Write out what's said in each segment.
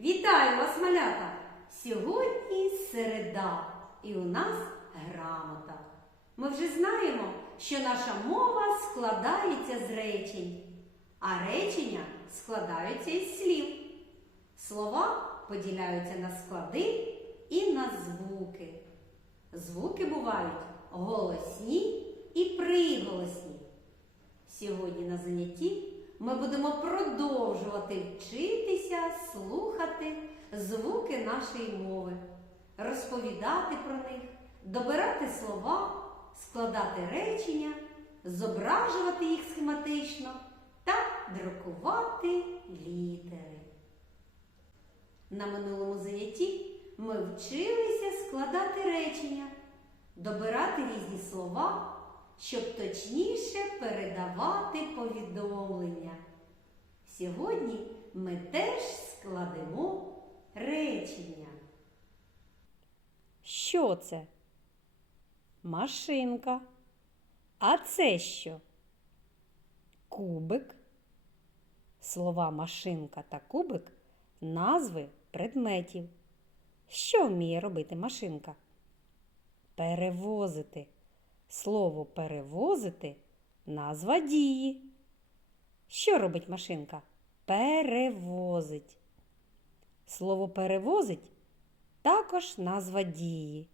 Вітаю вас, малята! Сьогодні середа, і у нас грамота. Ми вже знаємо, що наша мова складається з речень, а речення складаються із слів. Слова поділяються на склади і на звуки. Звуки бувають голосні і приголосні. Сьогодні на занятті ми будемо продовжувати вчитися слухати звуки нашої мови, розповідати про них, добирати слова, складати речення, зображувати їх схематично та друкувати літери. На минулому занятті ми вчилися складати речення, добирати різні слова щоб точніше передавати повідомлення. Сьогодні ми теж складемо речення. Що це? Машинка. А це що? Кубик. Слова машинка та кубик назви предметів. Що вміє робити машинка? Перевозити. Слово перевозити назва дії. Що робить машинка? Перевозить. Слово перевозить також назва дії.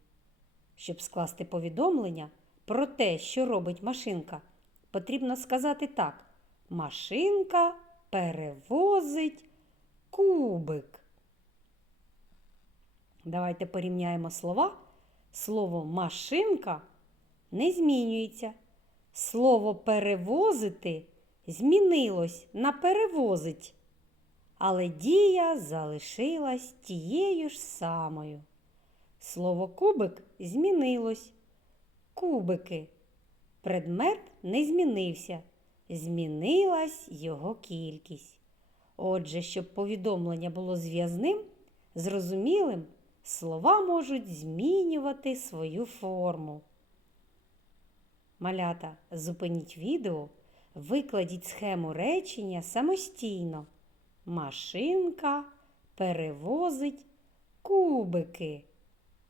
Щоб скласти повідомлення про те, що робить машинка, потрібно сказати так: машинка перевозить кубик. Давайте порівняємо слова. Слово машинка не змінюється. Слово перевозити змінилось на перевозить, але дія залишилась тією ж самою. Слово кубик змінилось. Кубики. Предмет не змінився, змінилась його кількість. Отже, щоб повідомлення було зв'язним, зрозумілим, слова можуть змінювати свою форму. Малята, зупиніть відео, викладіть схему речення самостійно. Машинка перевозить кубики,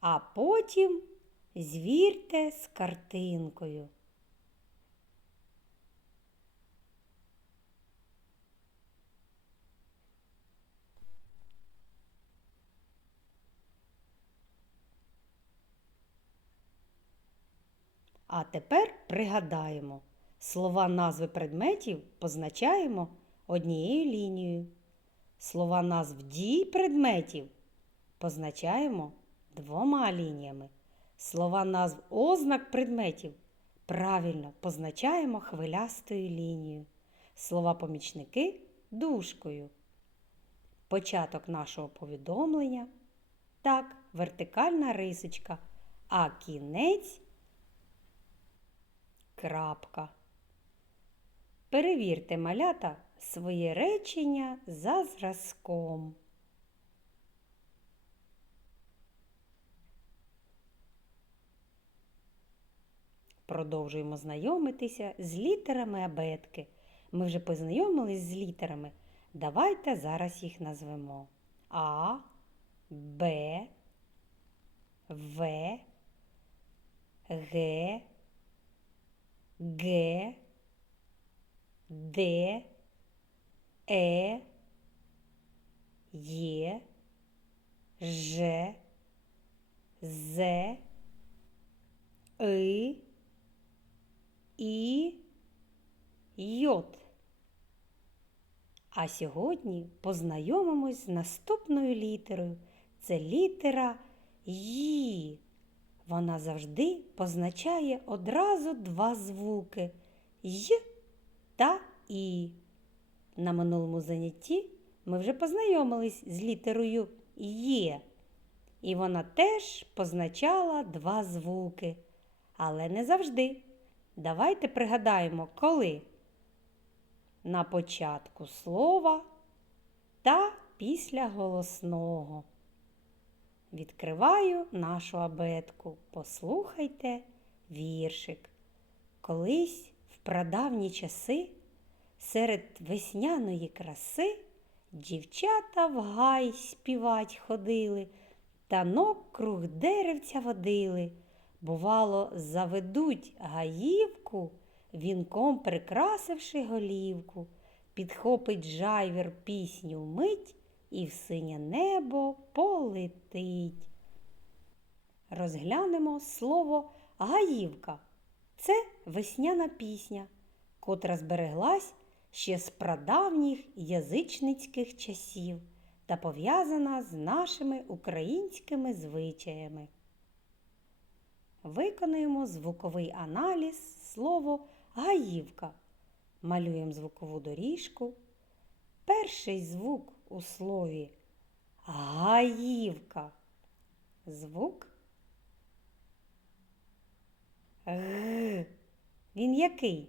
а потім звірте з картинкою. А тепер пригадаємо, слова назви предметів позначаємо однією лінією. Слова назв дій предметів позначаємо двома лініями. Слова назв ознак предметів правильно позначаємо хвилястою лінією. Слова помічники дужкою. Початок нашого повідомлення. Так, вертикальна рисочка, а кінець крапка. Перевірте малята своє речення за зразком. Продовжуємо знайомитися з літерами абетки. Ми вже познайомились з літерами. Давайте зараз їх назвемо А, Б, В, Г, Г, Д, Е, Є, Ж, З, И, І, Йот. А сьогодні познайомимось з наступною літерою. Це літера Ї. Вона завжди позначає одразу два звуки Й та І. На минулому занятті ми вже познайомились з літерою Є. І вона теж позначала два звуки. Але не завжди. Давайте пригадаємо, коли на початку слова та після голосного. Відкриваю нашу абетку. Послухайте віршик. Колись в прадавні часи серед весняної краси Дівчата в гай співать ходили, танок круг деревця водили. Бувало, заведуть гаївку, вінком прикрасивши голівку, підхопить жайвір пісню мить і в синє небо полетить. Розглянемо слово гаївка. Це весняна пісня, котра збереглась ще з прадавніх язичницьких часів та пов'язана з нашими українськими звичаями. Виконуємо звуковий аналіз слово гаївка. Малюємо звукову доріжку. Перший звук у слові гаївка. Звук Г. Він який?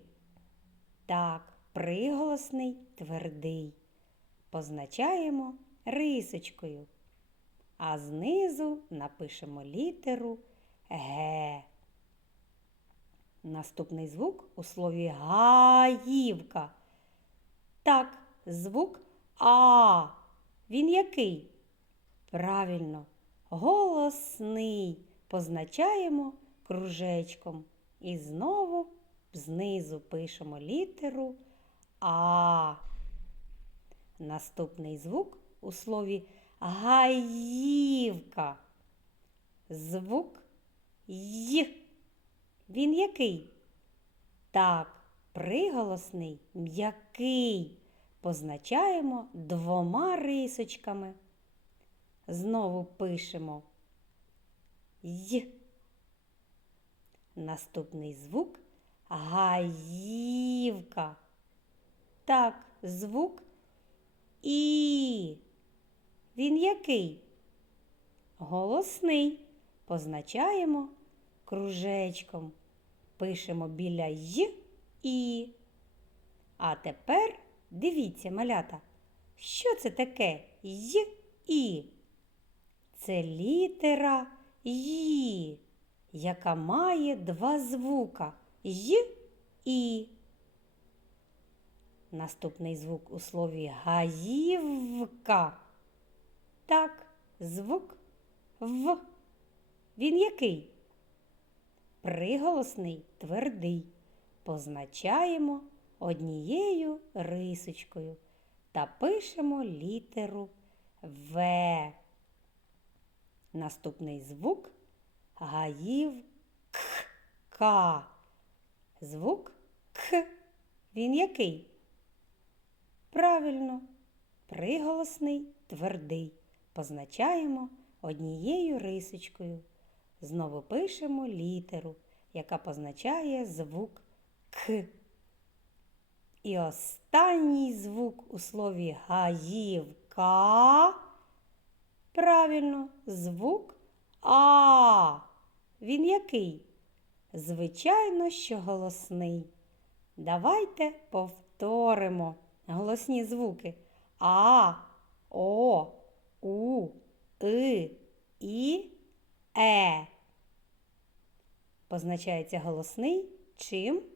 Так, приголосний, твердий. Позначаємо рисочкою, а знизу напишемо літеру Г. Наступний звук у слові гаївка. Так, звук А. Він який? Правильно, голосний. Позначаємо кружечком. І знову знизу пишемо літеру А. Наступний звук у слові гаївка. Звук Й. Він який? Так, приголосний м'який. Позначаємо двома рисочками. Знову пишемо Й. Наступний звук гаївка. Так, звук І. Він який? Голосний. Позначаємо кружечком. Пишемо біля й і. А тепер дивіться, малята, що це таке й і? Це літера Й, яка має два звука й і. Наступний звук у слові гаївка. Так, звук В. Він який? Приголосний твердий. Позначаємо однією рисочкою та пишемо літеру В. Наступний звук гаївка. Звук К. Він який? Правильно, приголосний твердий. Позначаємо однією рисочкою. Знову пишемо літеру, яка позначає звук К. І останній звук у слові гаївка. Правильно, звук А. Він який? Звичайно, що голосний. Давайте повторимо голосні звуки А, О, У, И, І, Е. Позначається голосний чим?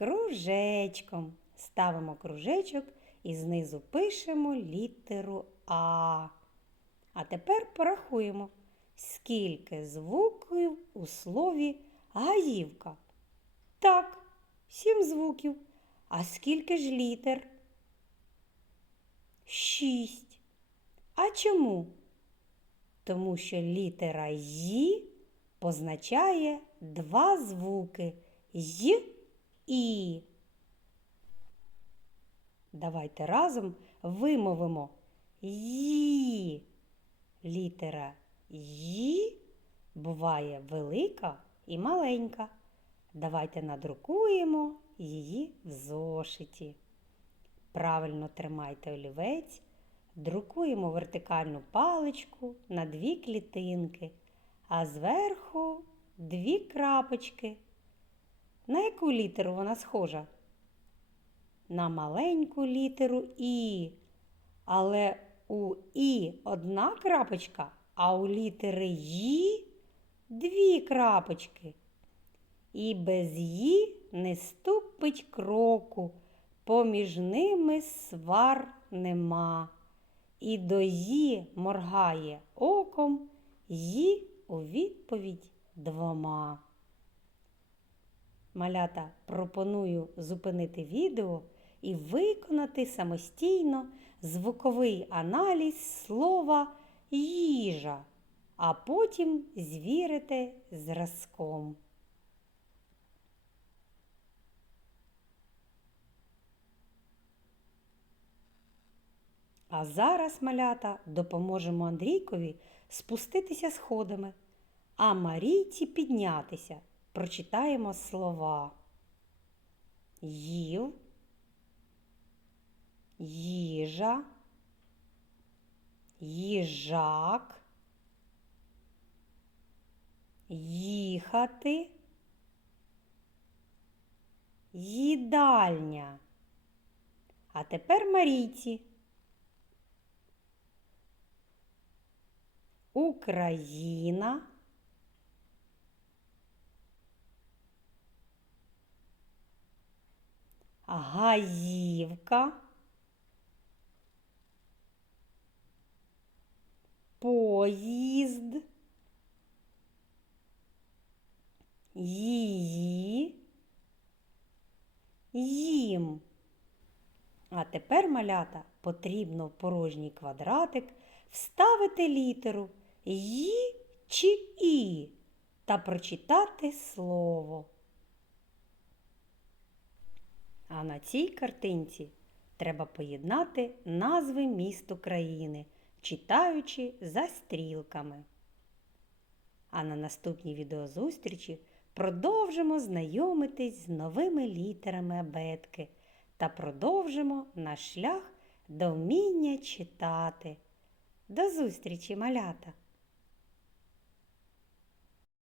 Кружечком. Ставимо кружечок і знизу пишемо літеру А. А тепер порахуємо, скільки звуків у слові гаївка. Так, сім звуків. А скільки ж літер? Шість. А чому? Тому що літера «ї» позначає два звуки «й» і. Давайте разом вимовимо «ї». Літера «ї» буває велика і маленька. Давайте надрукуємо її в зошиті. Правильно тримайте олівець, друкуємо вертикальну паличку на дві клітинки, а зверху дві крапочки. На яку літеру вона схожа? На маленьку літеру І. Але у І одна крапочка, а у літери Ї дві крапочки. І без «ї» не ступить кроку поміж ними свар нема. І до зі моргає оком, зі у відповідь двома. Малята пропоную зупинити відео і виконати самостійно звуковий аналіз слова їжа, а потім звірити зразком. А зараз, малята, допоможемо Андрійкові спуститися сходами, а Марійці піднятися. Прочитаємо слова. Їв, їжа, їжак, їхати, їдальня. А тепер Марійці. Україна. Гаївка. Поїзд. Її. Їм. А тепер, малята, потрібно в порожній квадратик вставити літеру Ї чи І та прочитати слово. А на цій картинці треба поєднати назви міст України, читаючи за стрілками. А на наступній відеозустрічі продовжимо знайомитись з новими літерами абетки та продовжимо наш шлях до вміння читати. До зустрічі, малята!